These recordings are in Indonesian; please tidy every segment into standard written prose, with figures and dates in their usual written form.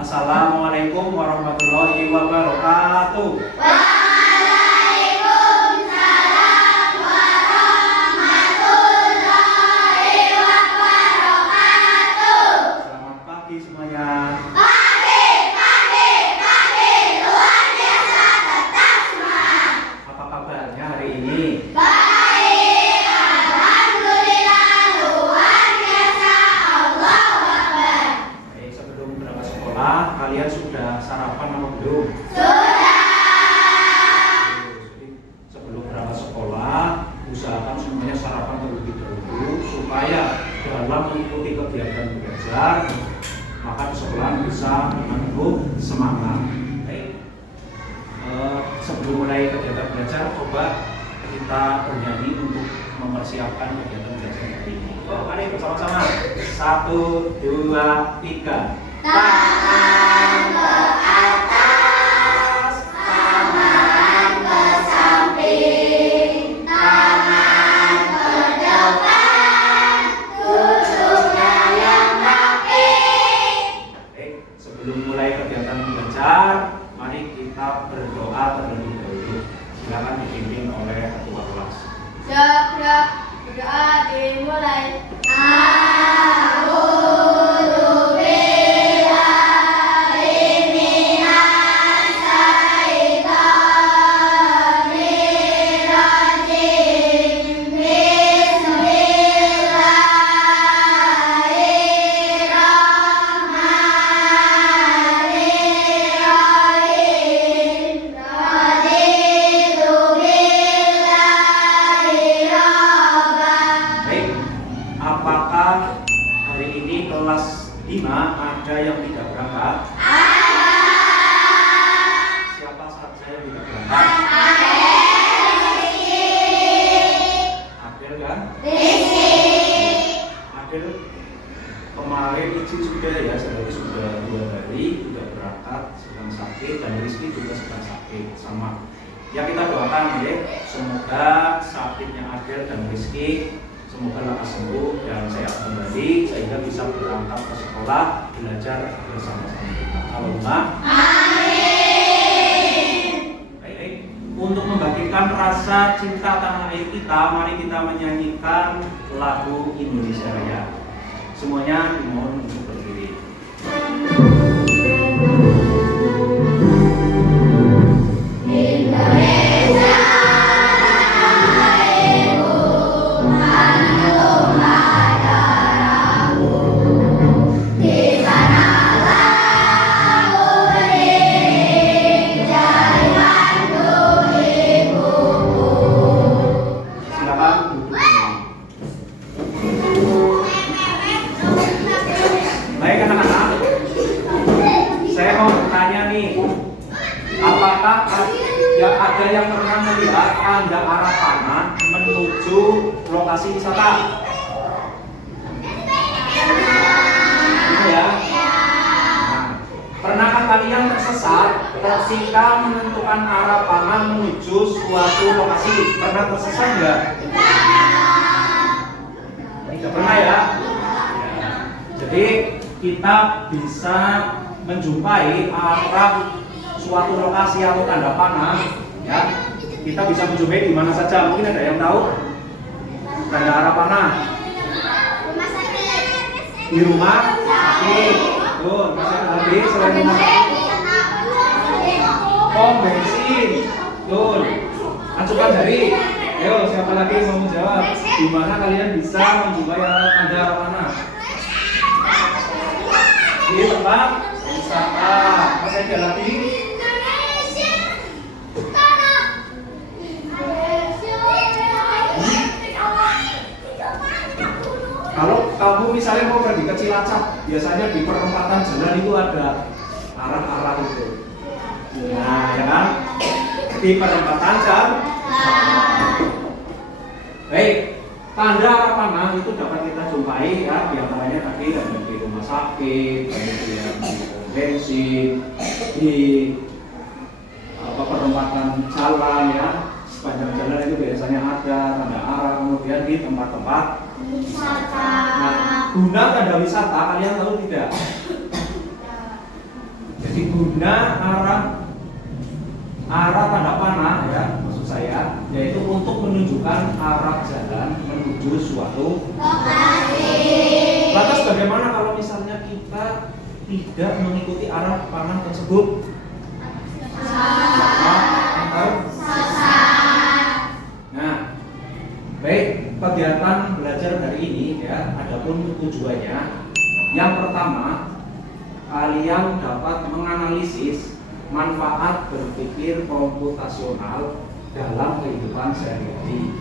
Assalamualaikum warahmatullahi wabarakatuh. Waalaikumsalam warahmatullahi wabarakatuh. Selamat pagi semuanya. Pagi, luar biasa, tetap semangat. Apa kabarnya hari ini? Baik, alhamdulillah, luar biasa, Allahu Akbar. Baik, sebelum berangkat sekolah, kalian sudah sarapan apa belum? Sudah. Jadi, sebelum berangkat sekolah, usahakan semuanya sarapan terlebih dahulu supaya dalam mengikuti kegiatan belajar, maka di sekolah bisa dengan penuh semangat. Baik, sebelum mulai kegiatan belajar, coba kita bernyanyi untuk mempersiapkan kegiatan belajar hari ini. Oh, mari bersama-sama. 1, 2, 3. Tangan ke atas, tangan ke samping, tangan ke depan, duduknya yang rapi. Baik, sebelum mulai kegiatan belajar, mari kita berdoa terlebih dahulu. Silakan dipimpin oleh ketua kelas. Segera berdoa dimulai. A'udzu billahi minas syaitonir rajim. Bismillahirrahmanirrahim. Raditu billahi rabban. Baik, apakah hari ini kelas 5 ada yang tidak berangkat? Siapa saja yang tidak berangkat? Adel kan? Adel kemarin izin sudah ya, sehari sudah 2 hari tidak berangkat, sedang sakit, dan Rizky juga sedang sakit sama. Ya, kita doakan ya, semoga sakitnya Adel dan Rizky semoga lekas sembuh dan sehat kembali sehingga bisa berangkat ke sekolah belajar bersama-sama kita. Allahumma Amin. baik. Untuk membangkitkan rasa cinta tanah air kita, mari kita menyanyikan lagu Indonesia Raya. Semuanya dimohon untuk berdiri. Indonesia airku, tanahku darahku, di sanalah aku berdiri, jalanku ibuku. Silakan duduk. Baik anak-anak, saya mau bertanya nih, apakah ada yang pernah melihat tanda arah panah menuju lokasi wisata? Ya. Nah, pernahkah kalian tersesat ketika menentukan arah panah menuju suatu lokasi? Pernah tersesat nggak? Tidak pernah ya? Ya. Jadi kita bisa menjumpai arah suatu lokasi atau tanda panah, ya. Kita bisa menjumpai di mana saja. Mungkin ada yang tahu tanda arah panah? Rumah sakit. Di rumah sakit. Tuh, masih ada lagi selain rumah sakit. Pom bensin. Tuh. Acukan jari. Ayo, siapa lagi yang mau menjawab? Di mana kalian bisa menjumpai tanda arah panah? Di tempat wisata. Masih ada lagi? Kalau kamu misalnya mau pergi ke Cilacap, biasanya di perempatan jalan itu ada arah-arah itu. Nah, ya kan? Di perempatan jalan. Baik, tanda arah panah itu dapat kita jumpai ya, di antaranya tadi ada di rumah sakit, kemudian di bensin, di perempatan jalan ya, sepanjang jalan itu biasanya ada tanda arah, kemudian di tempat-tempat Wisata. Nah, guna tanda wisata kalian tahu tidak? guna arah tanda panah ya, maksud saya, yaitu untuk menunjukkan arah jalan menuju suatu lokasi. lantas bagaimana kalau misalnya kita tidak mengikuti arah panah tersebut? Nah, baik, kegiatan belajar hari ini ya, adapun tujuannya, yang pertama, kalian dapat menganalisis manfaat berpikir komputasional dalam kehidupan sehari-hari.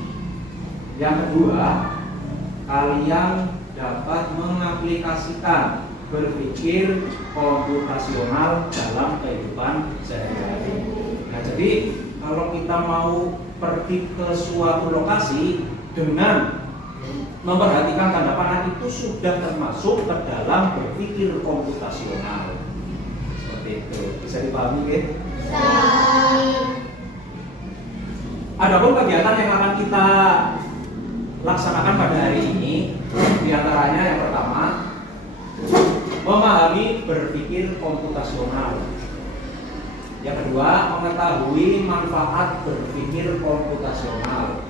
Yang kedua, kalian dapat mengaplikasikan berpikir komputasional dalam kehidupan sehari-hari. Nah, jadi kalau kita mau pergi ke suatu lokasi dengan memperhatikan tanda panah itu sudah termasuk ke dalam berpikir komputasional. Seperti itu, bisa dipahami ya? Adapun kegiatan yang akan kita laksanakan pada hari ini, diantaranya yang pertama, memahami berpikir komputasional. Yang kedua, mengetahui manfaat berpikir komputasional.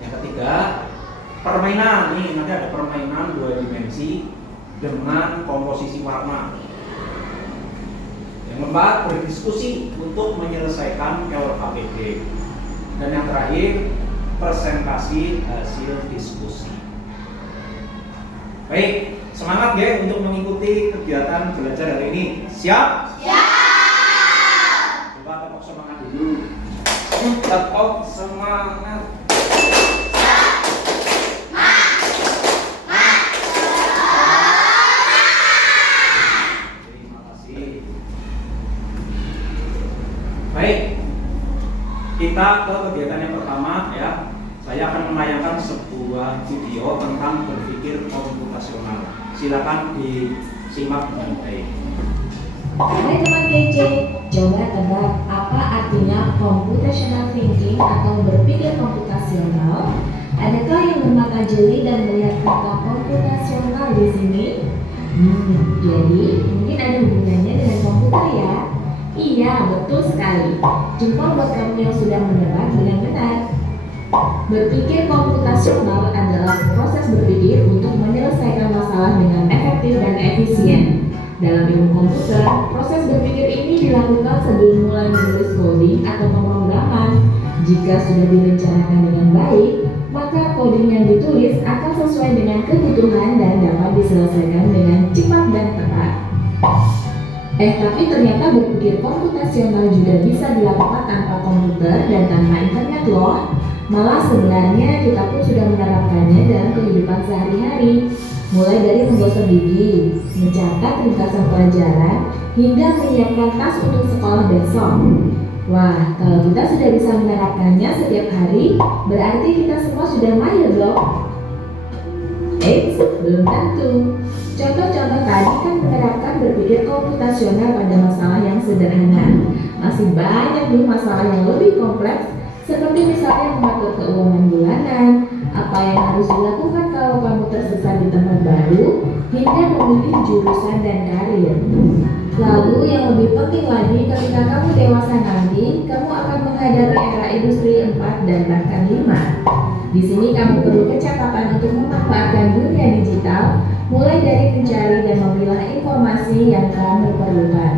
Yang ketiga, permainan. Nih, nanti ada permainan 2 dimensi dengan komposisi warna. Yang keempat, berdiskusi untuk menyelesaikan LKPD. Dan yang terakhir, presentasi hasil diskusi. Baik, semangat ya untuk mengikuti kegiatan belajar hari ini. Siap? Siap. Coba tepuk semangat dulu. Tepuk semangat. Terima kasih. Baik, kita ke kegiatan yang pertama ya. Saya akan menayangkan sebuah video tentang berpikir komputasional. Silakan disimak dengan baik. Hai teman kece, coba tebak apa artinya computational thinking atau berpikir komputasional? Adakah yang bermata jeli dan melihat kata komputasional di sini? Jadi mungkin ada hubungannya dengan komputer ya? Iya, betul sekali. Jempol buat kamu yang sudah menebak dengan benar. Berpikir komputasional adalah proses berpikir untuk menyelesaikan masalah dengan efektif dan efisien. Dalam ilmu komputer, proses berpikir ini dilakukan sebelum mulai menulis coding atau pemrograman. Jika sudah direncanakan dengan baik, maka coding yang ditulis akan sesuai dengan kebutuhan dan dapat diselesaikan dengan cepat dan tepat. Tapi ternyata berpikir komputasional juga bisa dilakukan tanpa komputer dan tanpa internet loh. Malah sebenarnya kita pun sudah menerapkannya dalam kehidupan sehari-hari. Mulai dari menggosok gigi, mencatat ringkasan pelajaran, hingga menyiapkan tas untuk sekolah besok. Wah, kalau kita sudah bisa menerapkannya setiap hari, berarti kita semua sudah mahir loh. Belum tentu. Contoh-contoh tadi kan menerapkan berpikir komputasional pada masalah yang sederhana. Masih banyak nih masalah yang lebih kompleks, seperti misalnya mengatur keuangan bulanan, apa yang harus dilakukan kalau kamu tersesat di tempat baru, hingga memilih jurusan dan karir. Lalu yang lebih penting lagi, ketika kamu dewasa nanti, kamu akan menghadapi era industri 4 dan bahkan 5. Di sini kamu perlu kecakapan untuk memanfaatkan dunia digital, mulai dari mencari dan memilah informasi yang kamu perlukan,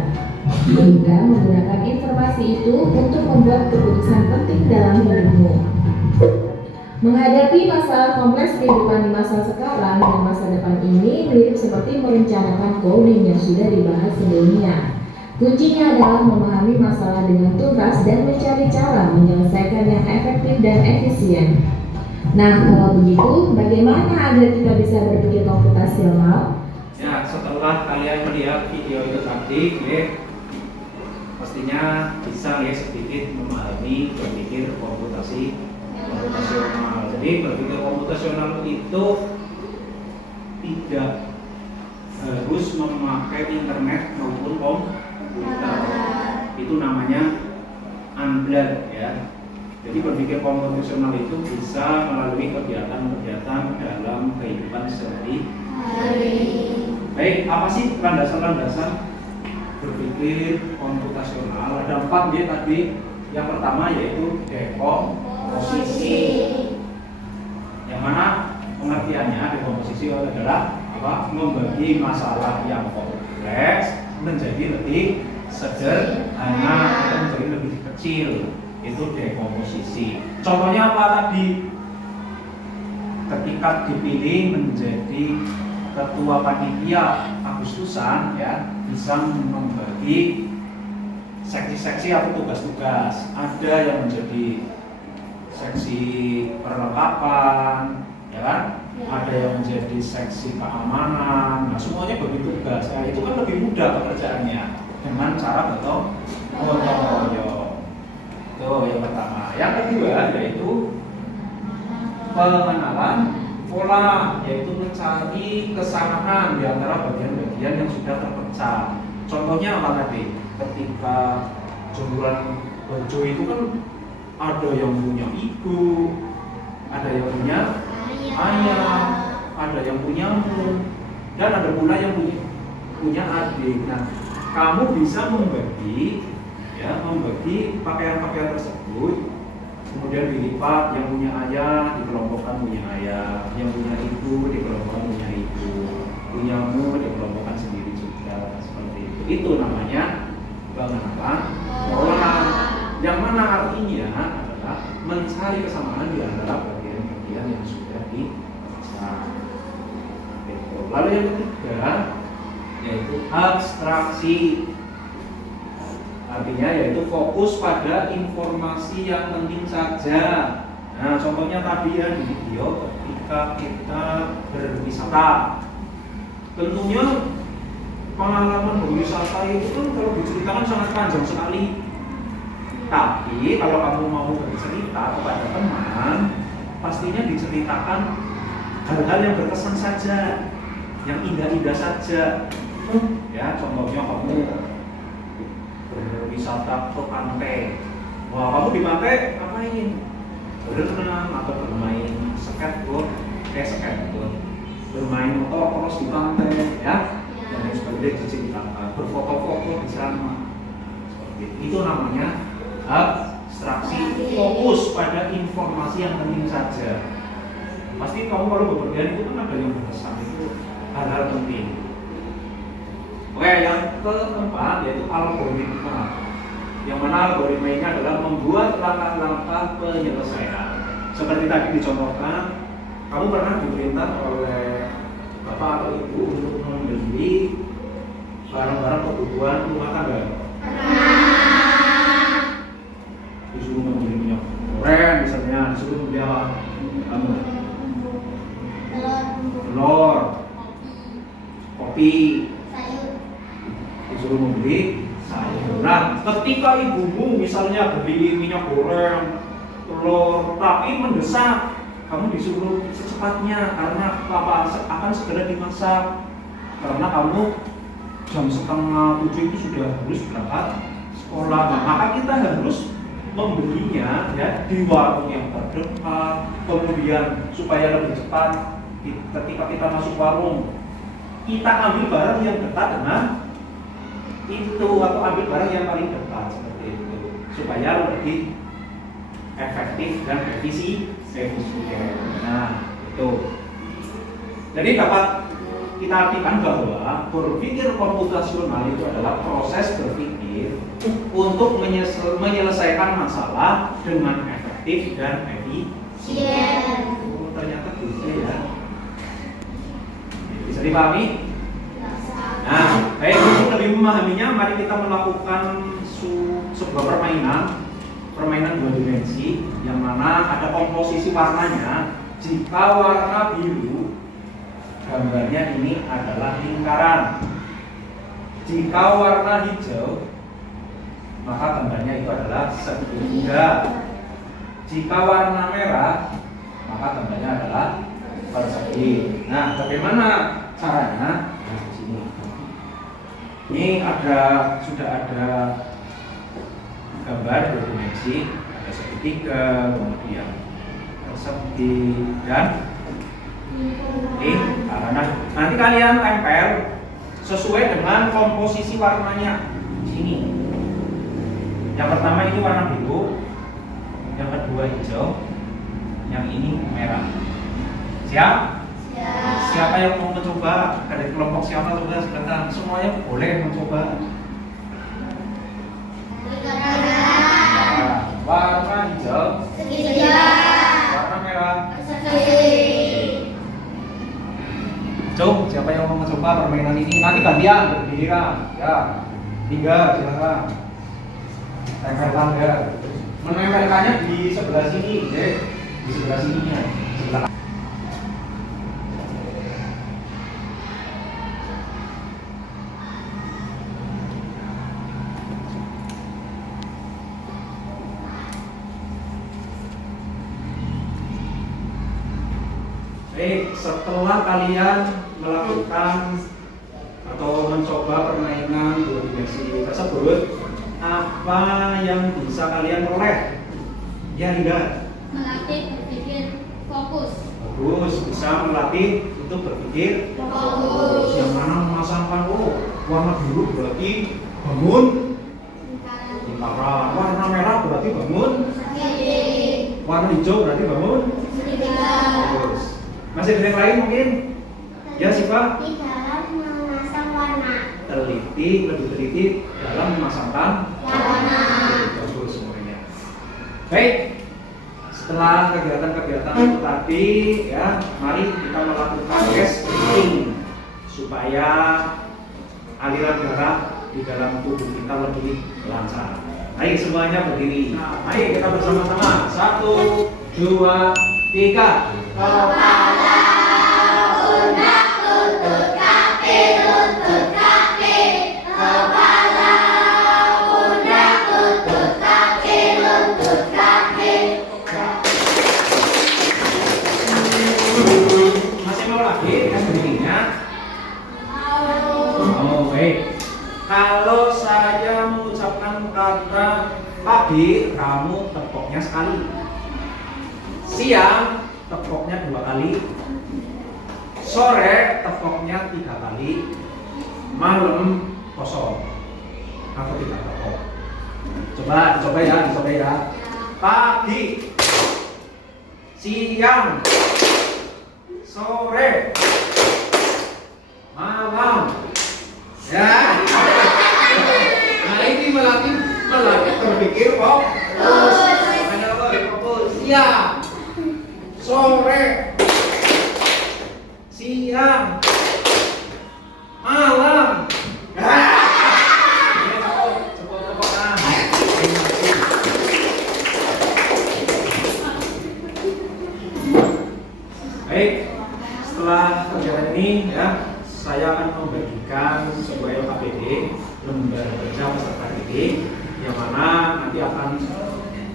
hingga menggunakan informasi itu untuk membuat keputusan penting dalam hidupmu. Menghadapi masalah kompleks kehidupan di masa sekarang dan masa depan ini mirip seperti merencanakan coding yang sudah dibahas sebelumnya. Kuncinya adalah memahami masalah dengan tuntas dan mencari cara menyelesaikan yang efektif dan efisien. Nah, kalau begitu, bagaimana agar kita bisa berpikir komputasional? Ya, setelah kalian melihat video itu tadi, pastinya bisa sedikit memahami berpikir komputasional. Jadi berpikir komputasional itu tidak harus memakai internet maupun komputer. Itu namanya unblock ya. Jadi berpikir komputasional itu bisa melalui kegiatan-kegiatan dalam kehidupan sehari-hari. Baik, apa sih landasan-landasan berpikir berpikir komputasional ada 4 ya tadi. Yang pertama yaitu dekomposisi. Yang mana pengertiannya dekomposisi adalah apa? Membagi masalah yang kompleks menjadi lebih sederhana atau menjadi lebih kecil. Itu dekomposisi. Contohnya apa tadi? Ketika dipilih menjadi ketua panitia Agustusan ya, bisa membagi seksi-seksi atau tugas-tugas. Ada yang menjadi seksi perlengkapan, ya kan? Ada yang menjadi seksi keamanan. Nah, semuanya bagi tugas. Nah, itu kan lebih mudah pekerjaannya dengan cara gotong royong. Itu yang pertama. Yang kedua yaitu pengenalan pola, yaitu mencari kesamaan di antara bagian-bagian yang sudah terpecah. Contohnya apa tadi? Ketika jempuran baju itu kan ada yang punya ibu, ada yang punya ayah, ada yang punya dan ada pula yang punya adik. Nah, kamu bisa membagi pakaian-pakaian tersebut, kemudian dilipat, yang punya ayah dikelompokkan punya ayah, yang punya ibu dikelompokkan punya ibu, punyamu dikelompokkan sendiri juga, seperti itu. Itu namanya pengenalan pola, yang mana artinya adalah mencari kesamaan di antara bagian-bagian yang sudah dipecah. Lalu yang ketiga yaitu abstraksi. Artinya yaitu fokus pada informasi yang penting saja. Nah, contohnya tadi ya di video ketika kita berwisata. Tentunya pengalaman berwisata itu kan kalau diceritakan sangat panjang sekali. Tapi kalau kamu mau bercerita kepada teman, pastinya diceritakan hal-hal yang berkesan saja, yang indah-indah saja. Ya, contohnya kamu berwisata ke pantai. Wah, kamu di pantai ngapain? Berenang atau bermain skateboard, bermain motor cross di pantai, ya. Dan yang sebagainya diceritakan, berfoto-foto di sana. Seperti itu namanya abstraksi, fokus pada informasi yang penting saja. Pasti kamu kalau bepergian itu kan ada yang berkesan, itu hal-hal penting. Oke, yang keempat yaitu algoritma. Yang mana algoritma ini adalah membuat langkah-langkah penyelesaian. Seperti tadi dicontohkan, kamu pernah diperintah oleh bapak atau ibu untuk membeli barang-barang kebutuhan rumah tangga. Disuruh membeli minyak goreng misalnya, disuruh membeli apa? Kamu? Telur, kopi, disuruh membeli sayur. Nah, ketika ibumu misalnya beli minyak goreng, telur, tapi mendesak, kamu disuruh secepatnya karena akan segera dimasak. Karena kamu jam 6:30 itu sudah harus berangkat sekolah. Nah, maka kita harus membelinya ya di warung yang terdekat. Kemudian supaya lebih cepat, ketika kita masuk warung, kita ambil barang yang dekat dengan itu atau ambil barang yang paling dekat seperti itu supaya lebih efektif dan efisien. Nah, itu. Jadi dapat kita artikan bahwa berpikir komputasional itu adalah proses berpikir untuk menyelesaikan masalah dengan efektif dan efisien. Oh, ternyata bisa ya. Bisa dipahami? Nah, baik, untuk lebih memahaminya, mari kita melakukan sebuah permainan 2 dimensi, yang mana ada komposisi warnanya. Jika warna biru, gambarnya ini adalah lingkaran. Jika warna hijau, maka gambarnya itu adalah segitiga. Jika warna merah, maka gambarnya adalah persegi. Nah, bagaimana caranya? Nah, di sini. Ini sudah ada gambar 2 dimensi, ada segitiga, kemudian persegi dan lingkaran. Nah, nanti kalian tempel sesuai dengan komposisi warnanya. sini. Yang pertama ini warna biru, yang kedua hijau, yang ini merah. Siap? Siapa yang mau mencoba? Dari kelompok siapa coba silakan. Semuanya boleh mencoba. Warna hijau, warna merah. Coba siapa yang mau mencoba permainan ini? Nanti gantian bergiliran. Ya, 3 silakan. Tempelkan ya. Menempelkannya di sebelah sini, ya. Di sebelah sininya. Sebelah. Baik, setelah kalian melakukan atau mencoba permainan dua dimensi tersebut, apa yang bisa kalian peroleh? Ya, lihat. Melatih berpikir fokus. Bagus, bisa melatih untuk berpikir fokus. Yang mana memasangkan warna biru berarti bangun lingkaran, warna merah berarti bangun, warna hijau berarti bangun. Bagus. Masih ada yang lain mungkin? Ya, Siva. Di dalam memasang warna. Lebih teliti dalam memasangkan Warna. bagus semuanya. Baik, setelah kegiatan-kegiatan itu tadi ya, mari kita melakukan stretching supaya aliran darah di dalam tubuh kita lebih lancar. Ayo semuanya berdiri. Nah, ayo kita bersama-sama. 1, 2, 3. Kepala, pundak, lutut, kaki, lutut, kaki. Kepala, pundak, lutut, kaki, lutut, kaki. Masih mau lagi tes berdirinya? Oh, baik. Kalau saya mengucapkan kata pagi, kamu tepoknya sekali. Siang, tepoknya 2 kali. Sore, tepoknya 3 kali. Malam, kosong. Aku tidak tepok. Coba ya. Pagi, siang, sore, malam. Ya. Nah, ini melatih berpikir fokus. Ada apa? Fokus. Siang, sore, siang, malam. Baik, setelah kegiatan ini ya, saya akan membagikan sebuah LKPD, lembar kerja peserta didik, yang mana nanti akan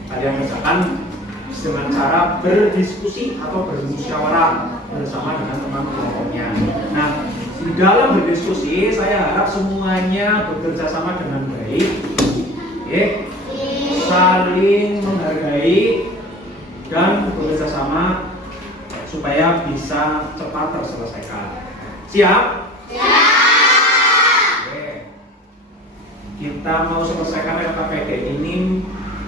kalian kerjakan dengan cara berdiskusi atau bermusyawarah bersama dengan teman kelompoknya. Nah, di dalam berdiskusi saya harap semuanya bekerja sama dengan baik, saling menghargai dan bekerja sama supaya bisa cepat terselesaikan. Siap? Siap. Oke. Kita mau selesaikan LKPD ini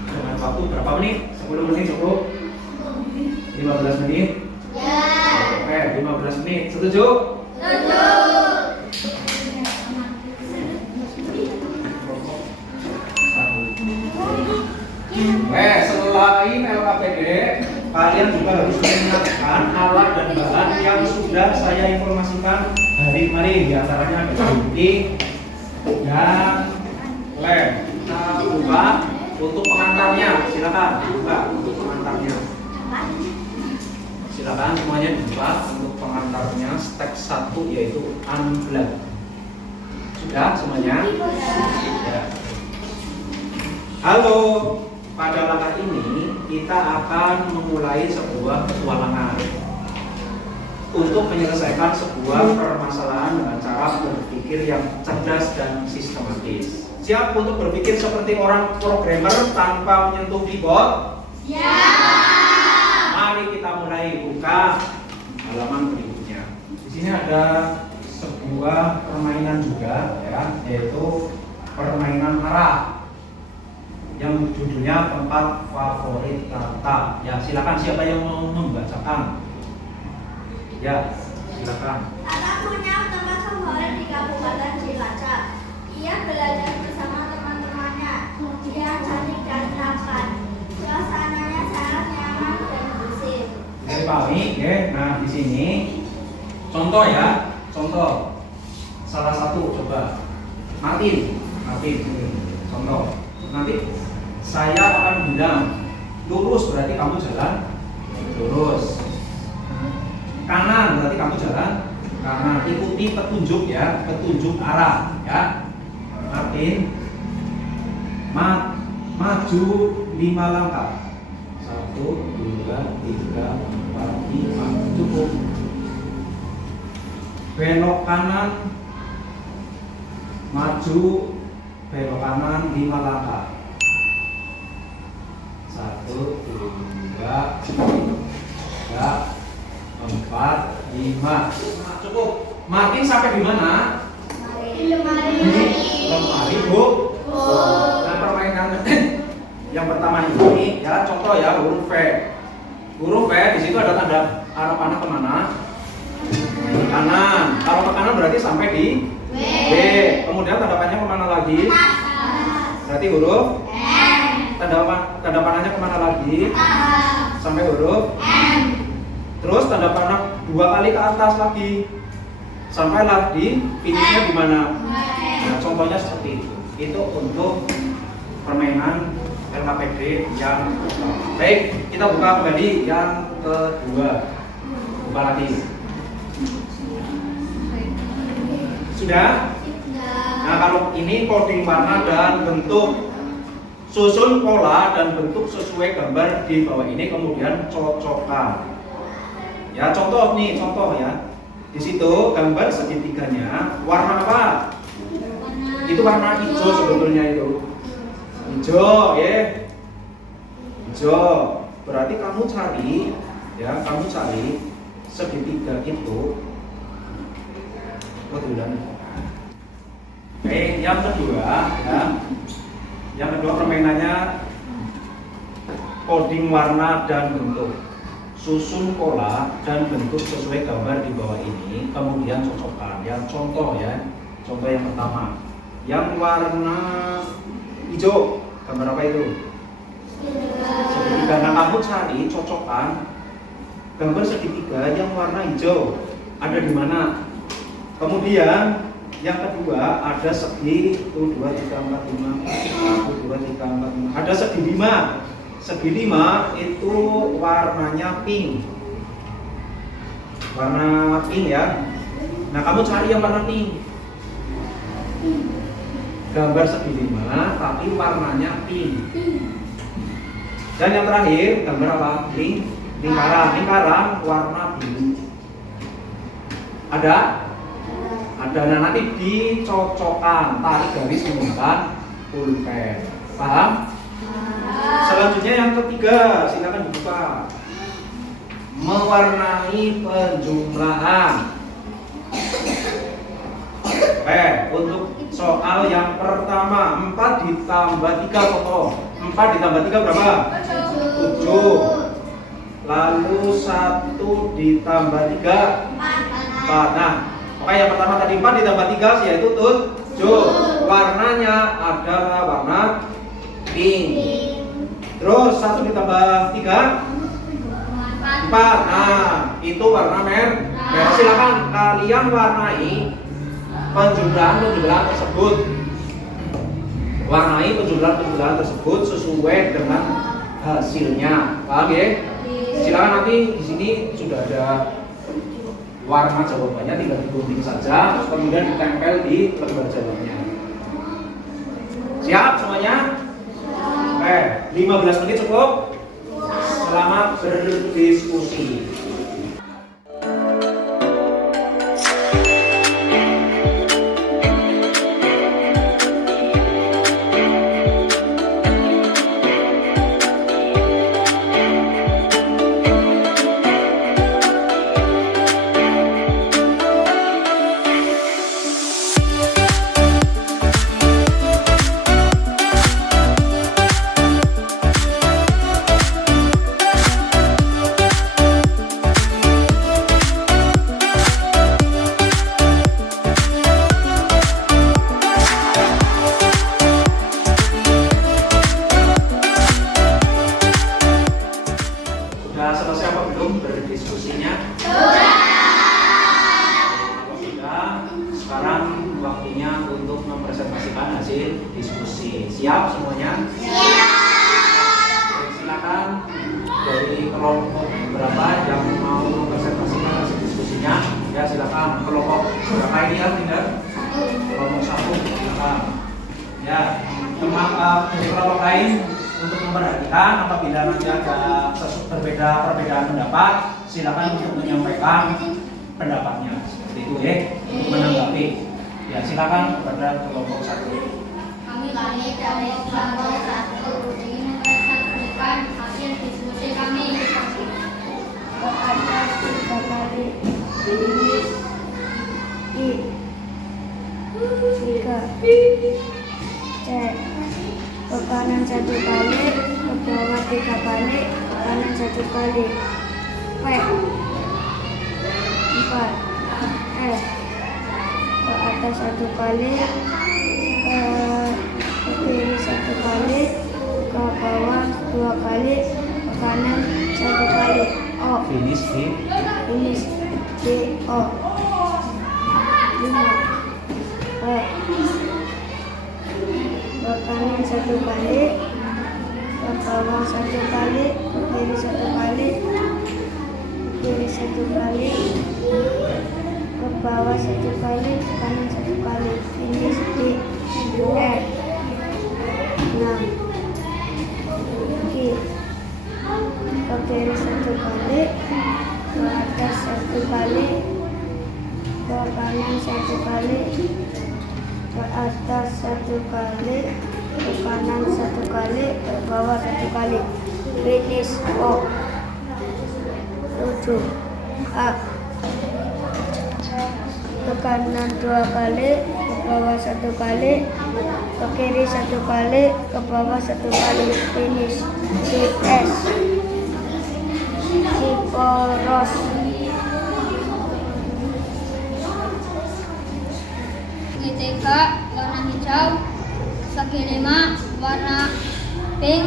dengan waktu berapa menit? 10 menit cukup? 15 menit? Ya. Oke, 15 menit. Setuju? Setuju. Selain LKPD, kalian juga harus mengingatkan alat dan bahan yang sudah saya informasikan hari kemarin. Di antaranya ada gunting dan lem. Kita buka untuk pengantarnya. Silakan buka untuk pengantarnya. Silakan semuanya dibuka untuk pengantarnya. Step 1 yaitu unplug. Sudah semuanya? Ya. Halo. Pada langkah ini kita akan memulai sebuah petualangan untuk menyelesaikan sebuah permasalahan dengan cara berpikir yang cerdas dan sistematis. Siap untuk berpikir seperti orang programmer tanpa menyentuh keyboard? Siap. Mari kita mulai buka halaman berikutnya. Di sini ada sebuah permainan juga ya, yaitu permainan arah yang judulnya tempat favorit Tata. Ya, silakan siapa yang mau membacakan? Ya, silakan. Tata punya tempat favorit di Kabupaten Cilacap. Ia belajar bersama teman-temannya. Dia cantik dan tampan. Suasananya sangat nyaman dan bersih. Dari Pami, ya. Nah, di sini contoh ya, contoh. Salah satu coba. Martin, ini contoh. Nanti saya akan bilang lurus berarti kamu jalan lurus. Kanan berarti kamu jalan kanan. Ikuti petunjuk ya, petunjuk arah ya. Martin, maju 5 langkah. 1, 2, 3, 4, 5. Cukup. Belok kanan, maju belok kanan 5 langkah. 1, 2, 3, 4, 5. Cukup. Martin sampai di mana? Di lemari. Di lemari, Bu. Nah, permainan yang pertama ini ya, contoh ya, huruf V. Huruf V di situ ada tanda arah panah kemana? Ke kanan. Kalau ke kanan berarti sampai di B. Kemudian tanda panahnya kemana lagi? Berarti huruf tanda panahnya kemana lagi? Sampai huruf Terus tanda panah 2 kali ke atas lagi. Sampailah di finishnya di mana? Nah, contohnya seperti itu. Itu untuk permainan LKPD yang pertama. Baik, kita buka kembali yang kedua. Buka lagi. Sudah? Nah, kalau ini coding warna dan bentuk, susun pola dan bentuk sesuai gambar di bawah ini, kemudian cocokkan. Ya, contoh nih, contoh ya. Di situ gambar segitiganya warna apa? Itu warna hijau sebetulnya itu. Hijau, ya. Hijau. Berarti kamu cari, ya, kamu cari segitiga itu. Yang kedua, ya. Yang kedua permainannya coding warna dan bentuk. Susun pola dan bentuk sesuai gambar di bawah ini, kemudian cocokkan. Yang contoh ya, contoh yang pertama, yang warna hijau, gambar apa itu? Segitiga. Nah, kamu cari cocokkan gambar segitiga yang warna hijau ada di mana. Kemudian yang kedua ada segi 1, 2, 3, 4, 5, 1, 2, 3, 4, 5. Ada segi 5. Segi 5 itu warnanya pink. Warna pink ya. Nah, kamu cari yang warna pink. Gambar segi 5 tapi warnanya pink. Dan yang terakhir gambar apa? Lingkaran. Lingkaran warna biru. Ada? Ada. Nah, nanti dicocokkan, tarik garis menggunakan pulpen. Paham? Selanjutnya yang ketiga, silakan dibuka. Mewarnai penjumlahan. Untuk soal yang pertama, 4 ditambah 3 contoh. 4 ditambah 3 berapa? 7. Lalu 1 ditambah 3 4. Nah, oke, yang pertama tadi 4 ditambah 3 yaitu 7. Warnanya adalah warna pink. Terus 1 ditambah 3 4. Nah, itu warna merah. Silakan kalian warnai penjumlahan tersebut. Warnai penjumlahan tersebut sesuai dengan hasilnya. Paham ya? Silakan, nanti di sini sudah ada warna jawabannya, tinggal digunting saja, terus kemudian ditempel di lembar jawabnya. Siap semuanya? 15 menit cukup. Selamat berdiskusi. Siap semuanya? Siap. Silakan dari kelompok berapa yang mau presentasikan hasil diskusinya? Ya silakan. Kelompok berapa ini ya tinggal? Kelompok 1 silakan. Ya, dari kelompok lain untuk memperhatikan apabila nanti ada perbedaan pendapat, silakan untuk menyampaikan pendapatnya. Seperti itu ya, untuk menanggapi. Ya silakan kepada kelompok 1. Kami dari kelompok 1 ingin mempresentasikan hasil diskusi kami. Ada 3 kali jenis I 3 C ke kanan 1 kali, ke bawah 3 kali, ke kanan 1 kali. P 4 S ke atas 1 kali, ke kiri 1 kali, ke bawah 2 kali, ke kanan 1 kali. O Finish di ini D O 5 ke kanan 1 kali, ke bawah 1 kali, ke kiri 1 kali, ke kiri 1 kali, ke bawah 1 kali, ke kanan 1 kali. Finish di R 6 Q ke kiri 1 kali, ke atas 1 kali, ke kanan 1 kali, ke atas 1 kali, ke kanan 1 kali, ke bawah 1 kali. Finish O 7 A ke kanan 2 kali, ke bawah 1 kali, ke kiri 1 kali, ke bawah 1 kali. Finish CS Siporos segitiga warna hijau, segi 5 warna pink,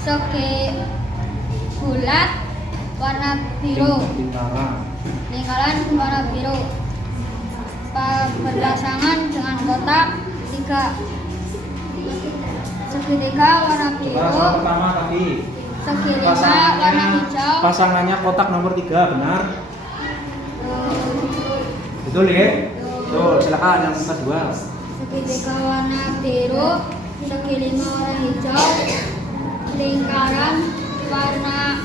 segi bulat warna biru, lingkaran warna biru, berpasangan dengan kotak 3. Segitiga warna biru, pertama tadi segi 5 warna hijau, pasangannya kotak nomor 3 benar? Betul ya? Betul, silakan yang kedua. segitiga warna biru, segi 5 warna hijau, lingkaran warna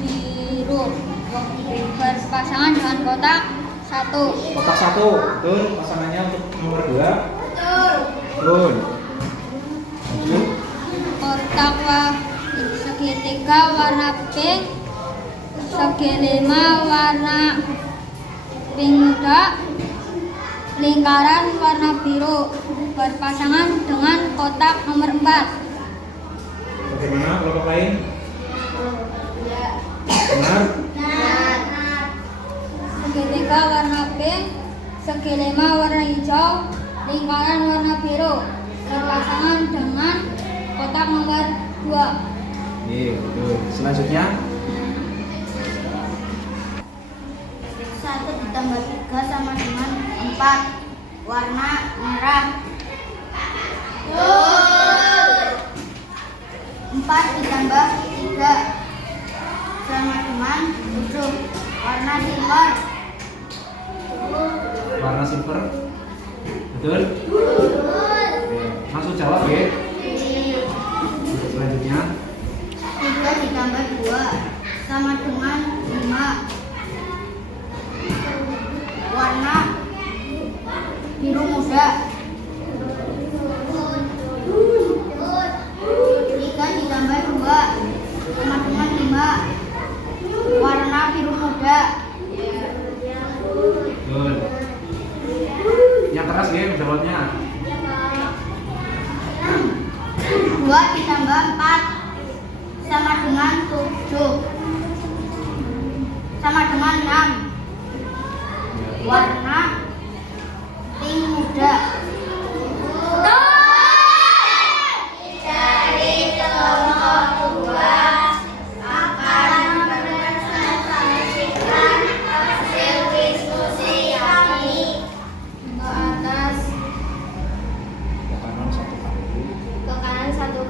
biru, berpasangan dengan kotak 1. Kotak 1, betul. Pasangannya untuk nomor 2. Betul. Lanjut. Kotak segitiga warna pink, segi 5 warna pink muda, lingkaran warna biru, berpasangan dengan kotak nomor 4. Bagaimana kelompok lain? Benar? Segitiga warna pink, segi 5 warna hijau, lingkaran warna biru, berpasangan dengan kotak nomor 2. Iya, betul. Selanjutnya 1 ditambah 3 sama dengan 4, warna merah. 4 ditambah 3 sama dengan 7, warna silver. warna silver. Betul? Oke, langsung jawab ya. Selanjutnya 3 ditambah 2 sama dengan 5, warna biru muda. 3 ditambah 2 sama dengan 5, warna biru muda. betul. Yang keras ya jawabnya. 2 ditambah 4 sama dengan 7, sama dengan 6, warna pink muda. Dari kelompok 2 akan mempresentasikan hasil diskusi kami. Ke atas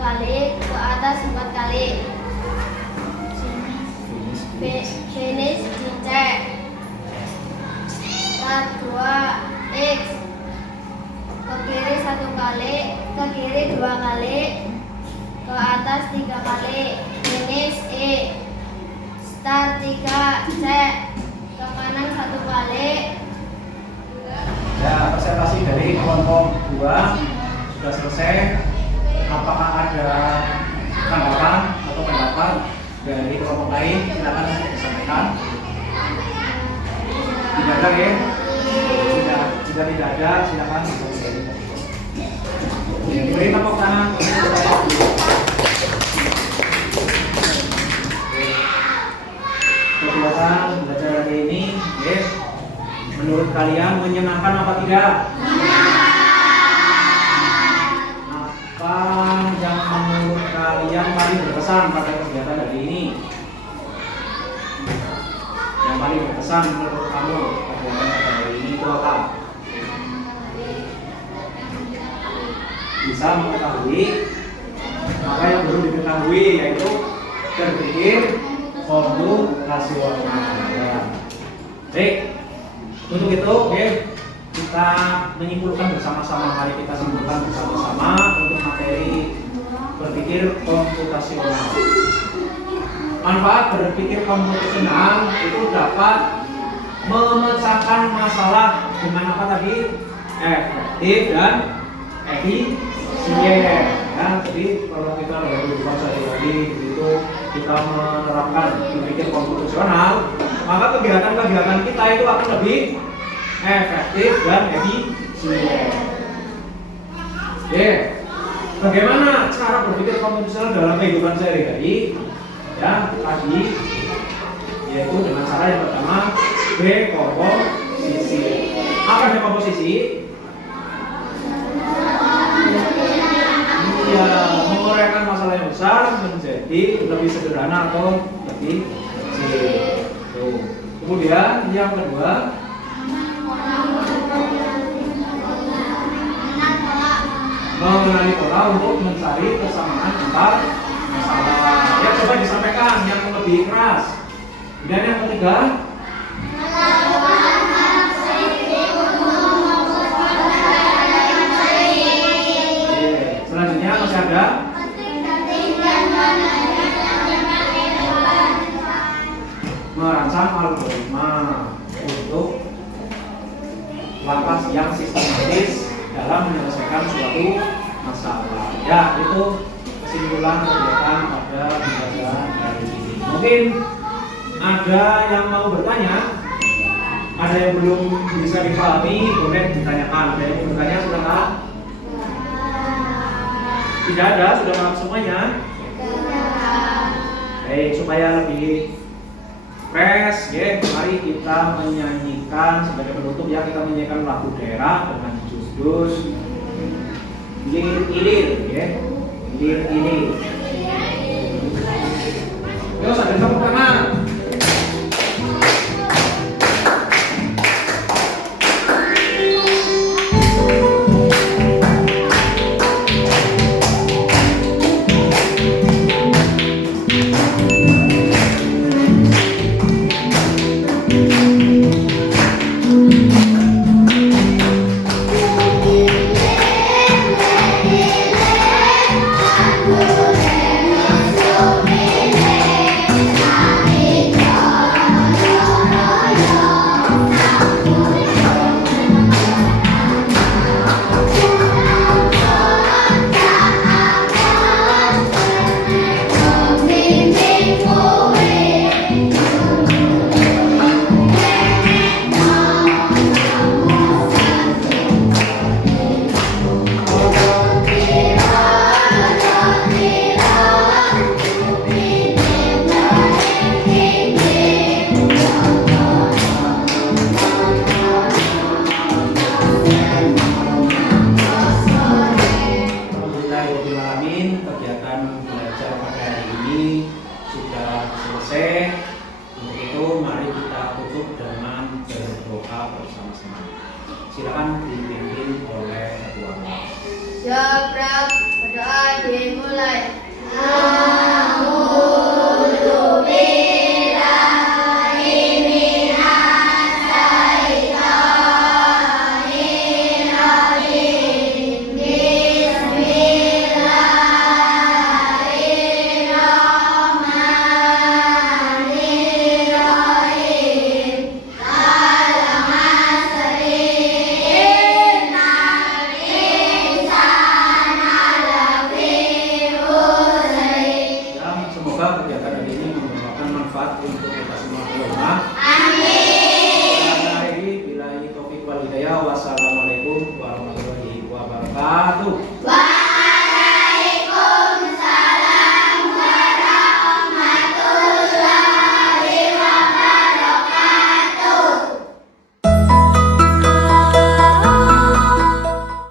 kali, ke atas 4 kali. Finish dicek. Start 2 X. Ke kiri 1 kali, ke kiri 2 kali, ke atas 3 kali. Finish E. Start 3 C. Ke kanan 1 kali. Ya, presentasi dari kelompok 2 sudah selesai. Apakah ada tanggapan atau pendapat dari kelompok lain? Silakan untuk disampaikan. Tidak ada ya? Jika tidak ada, silakan disampaikan. Diberi tepuk tangan. Kegiatan belajar hari ini, yes. Menurut kalian menyenangkan apa tidak? Apa yang menurut kalian paling berkesan pada kegiatan hari ini? Yang paling berkesan menurut kamu kegiatan pada hari ini itu apa? Bisa mengetahui apa yang belum diketahui, yaitu berpikir komputasional. Baik, untuk itu kita menyimpulkan bersama-sama. Mari kita simpulkan bersama-sama untuk materi berpikir komputasional. Manfaat berpikir komputasional itu dapat memecahkan masalah dengan apa tadi? Efektif dan efisien. Ya, jadi kalau kita dari sehari-hari begitu kita menerapkan berpikir komputasional, maka kegiatan-kegiatan kita itu akan lebih efektif dan efisien. Bagaimana cara berpikir komputasional dalam kehidupan sehari-hari? Ya, tadi yaitu dengan cara yang pertama, dekomposisi. Apa dekomposisi? Ya, menguraikan masalah yang besar menjadi lebih sederhana atau lebih kecil. Kemudian yang kedua, mengenali pola untuk mencari kesamaan antar masalah. Ya, coba disampaikan yang lebih keras. Dan yang ketiga, selanjutnya masih ada merancang algoritma untuk langkah yang sistematis dalam menyelesaikan suatu masalah. Ya, itu kesimpulan kegiatan pada pembelajaran hari ini. Mungkin ada yang mau bertanya, ada yang belum bisa dipahami, boleh ditanyakan. Ada yang mau bertanya, silakan. Tidak ada, sudah paham semuanya. Baik, supaya lebih fresh, mari kita menyanyikan sebagai penutup ya, kita menyanyikan lagu daerah dengan judul Ilir-ilir, Ilir-ilir. Yuk, sambil tepuk tangan. Jabrak Doa dimulai. Semoga kegiatan ini membawakan manfaat untuk